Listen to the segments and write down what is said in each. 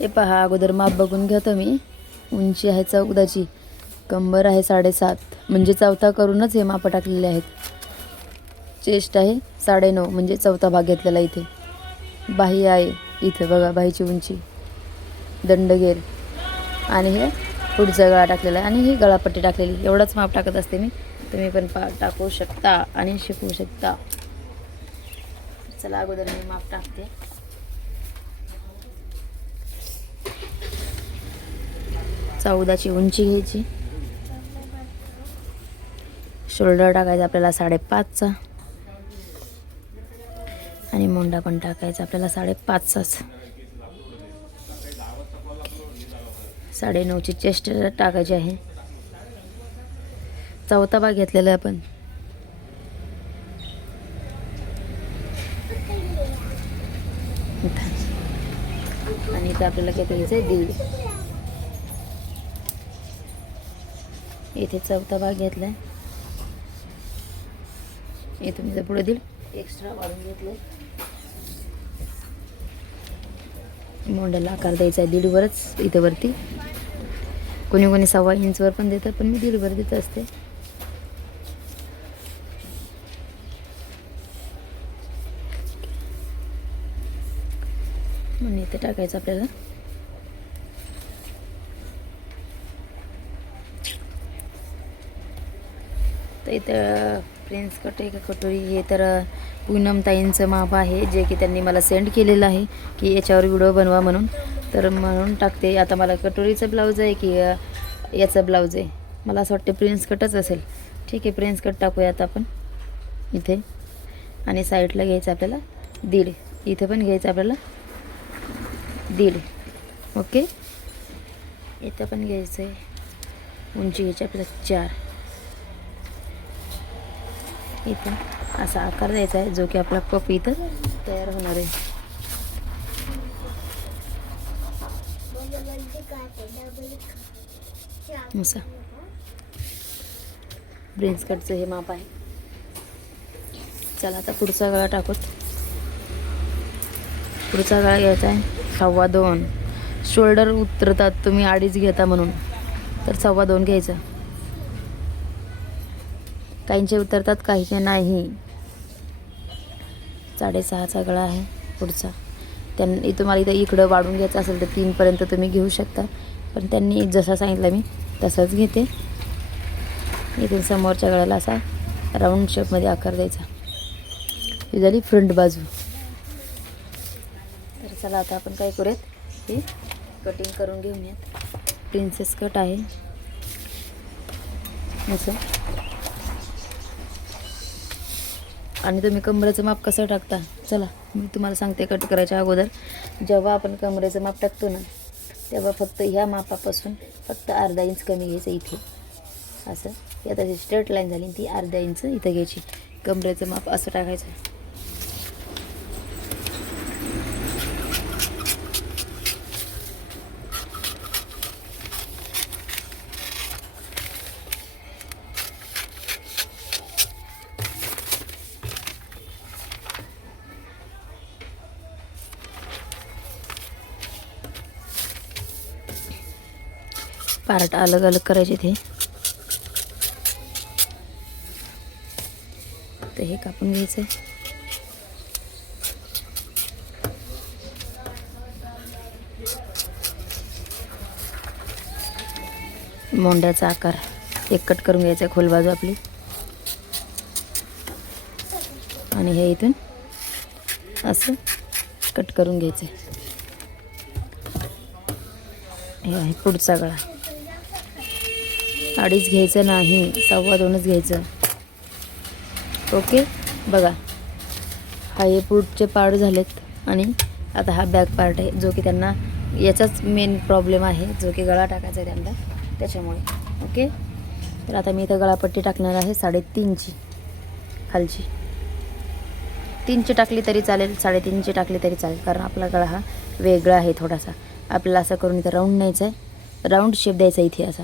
हे पहा, अगोदर माप बघून घ्या तुम्ही. उंची आहे 14ची, कंबर आहे 7.5, म्हणजे चौथा करूनच हे माप टाकलेले आहेत. चेस्ट आहे 9.5, म्हणजे चौथा भाग घेतलेला इथे. बाही आहे इथे बघा, बाहीची उंची, दंडगेर, आणि हे पुढचा गळा टाकलेला आहे, आणि ही गळापट्टी टाकलेली. एवढंच माप टाकत असते मी. तुम्ही पण टाकू शकता आणि शिकू शकता. चला अगोदर मी माप टाकते. चौदाची उंची घ्यायची. शोल्डर टाकायचा आपल्याला 5.5चा, आणि मोंडा पण टाकायचा आपल्याला 5.5चाच. 9.5ची चेस्ट टाकायची आहे. चौथा भाग घेतलेला आहे आपण. आणि इथे आपल्याला काय घ्यायचं आहे, 1.5. इथे चौथा भाग घेतलाय. इथून इथे पुढे 1.5 एक्स्ट्रा वाढून घेतले. मोंड्याला आकार द्यायचा आहे 1.5 वरच, इथे वरती. कोणी कोणी 1.25 इंचवर पण देतात, पण मी 1.5 वर देत असते. म्हणून इथे टाकायचं आपल्याला. तर इथं प्रिन्स कट आहे का कटोरी, हे तर पूनम ताईंचं माप आहे, जे की त्यांनी मला सेंड केलेलं आहे की याच्यावर व्हिडिओ बनवा म्हणून. तर म्हणून टाकते. आता मला कटोरीचं ब्लाऊज आहे की याचं ब्लाऊज आहे, मला असं वाटतं प्रिन्स कटच असेल. ठीक आहे, प्रिन्स कट टाकूया आता आपण इथे. आणि साईडला घ्यायचं आपल्याला 1.5. इथे पण घ्यायचं आपल्याला 1.5. ओके, इथं पण घ्यायचं आहे. उंची घ्यायची आपल्याला 4. इथं असा आकार द्यायचा आहे, जो की आपला कप इथं तयार होणार आहे. असं प्रिन्स कटचं हे माप आहे. चला आता पुढचा गळा टाकूत. पुढचा गळा घ्यायचा आहे 2.25. शोल्डर उतरतात तुम्ही 2.5 घेता म्हणून, तर 2.25 घ्यायचं. काहींचे उतरतात, काहींचे नाही. 6.5चा गळा आहे पुढचा. त्यांनी तुम्हाला इथं इकडं वाढून घ्यायचं असेल तर 3 पर्यंत तुम्ही घेऊ शकता, पण त्यांनी जसा सांगितलं मी तसंच घेते. इथून समोरच्या गळ्याला असा राऊंड शेपमध्ये आकार द्यायचा. ही झाली फ्रंट बाजू. तर चला आता आपण काय करूयात, हे कटिंग करून घेऊयात. प्रिन्सेस कट आहे असं. आणि तुम्ही कमरेचं माप कसं टाकता, चला मी तुम्हाला सांगते. कट करायच्या अगोदर जेव्हा आपण कमरेचं माप टाकतो ना, तेव्हा फक्त ह्या मापापासून फक्त अर्धा इंच कमी घ्यायचं इथे असं. आता जी स्ट्रेट लाईन झाली ती अर्धा इंच इथं घ्यायची. कमरेचं माप असं टाकायचं. पार्ट अलग अलग करायचे ते. तर हे कापून घ्यायचं. मोंड्याचा आकार एक कट करून घ्यायचा, खोल बाजू आपली. आणि हे इथून असं कट करून घ्यायचं. हे आहे पुढचा गळा. 2.5 घ्यायचं नाही, 2.25 घ्यायचं. ओके, बघा हा हे पुढचे पार्ट झालेत. आणि आता हा बॅक पार्ट आहे, जो की त्यांना याचाच मेन प्रॉब्लेम आहे, जो की गळा टाकायचा आहे त्यांना, त्याच्यामुळे. ओके, तर आता मी इथं गळापट्टी टाकणार आहे 3.5ची. खालची 3ची टाकली तरी चालेल, 3.5ची टाकली तरी चालेल, कारण आपला गळा हा वेगळा आहे थोडासा. आपल्याला असं करून इथं राऊंड न्यायचं आहे, राऊंड शेप द्यायचा इथे असा.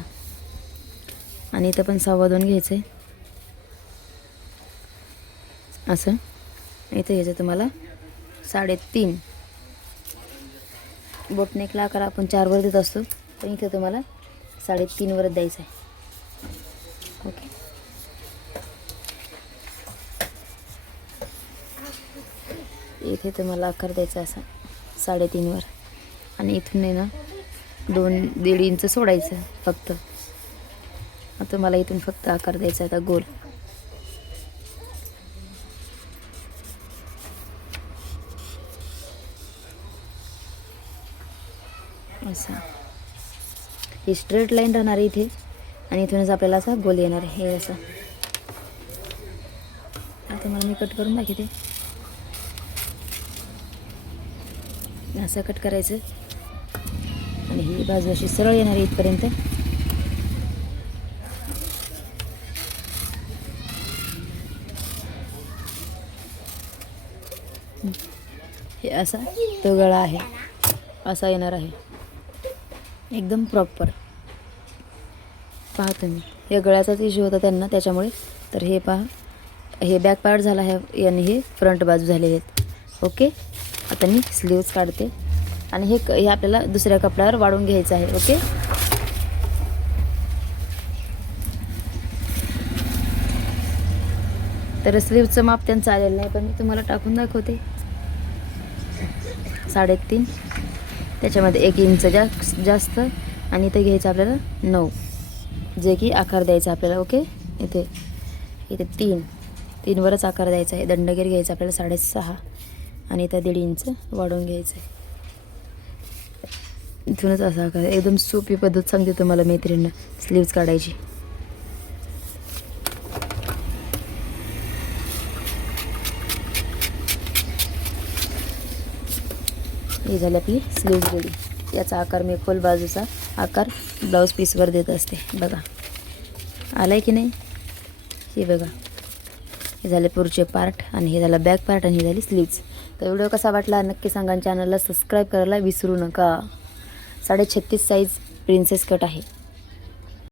आणि इथं पण 2.25 घ्यायचं आहे असं. इथं घ्यायचं तुम्हाला 3.5. बोटनेकला आकार आपण 4वर देत असतो, पण इथे तुम्हाला 3.5वरच द्यायचं आहे. ओके. इथे तुम्हाला आकार द्यायचा असा 3.5वर आणि इथून आहे ना 2-1.5 इंच सोडायचं फक्त. आता मला इथून फक्त आकार द्यायचा आता गोल. असा ही स्ट्रेट लाईन राहणार आहे इथे आणि इथूनच आपल्याला असा गोल येणार आहे. हे असं आता मला मी कट करून दाखवते. असं कट करायचं आणि ही बाजू अशी सरळ येणार आहे इथपर्यंत. हे असा तो गळा आहे, असा येणार आहे एकदम प्रॉपर. पहा तुम्ही, या गळ्याचाच इश्यू होता त्यांना त्याच्यामुळे. तर हे पहा, हे बॅक पार्ट झाला आहे आणि हे फ्रंट बाजू झालेले आहेत. ओके. आता मी स्लीव्ज काढते आणि हे आपल्याला दुसऱ्या कपड्यावर वाढवून घ्यायचं आहे. ओके. तर स्लीवचं माप त्यांचं आलेलं नाही, पण मी तुम्हाला टाकून दाखवते. 3.5, त्याच्यामध्ये 1 इंच जास्त आणि इथे घ्यायचं आपल्याला 9, जे की आकार द्यायचा आपल्याला. ओके. इथे 3वरच आकार द्यायचा आहे. दंडगीर घ्यायचा आपल्याला 6.5 आणि इथं 1.5 इंच वाढवून घ्यायचं आहे. इथूनच असा आकार. एकदम सोपी पद्धत सांगते तुम्हाला मैत्रिणींना स्लीव्ज काढायची. ही झाली आपली स्लीव्ज रेडी. याचा आकार मी खोल बाजूचा आकार ब्लाऊज पीसवर देत असते. बघा आला आहे की नाही. हे बघा, हे झाले पुढचे पार्ट आणि हे झालं बॅक पार्ट आणि ही झाली स्लीव्ज. तर व्हिडिओ कसा वाटला नक्की सांगा. चॅनलला सबस्क्राईब करायला विसरू नका. 36.5 साईज प्रिन्सेस कट आहे.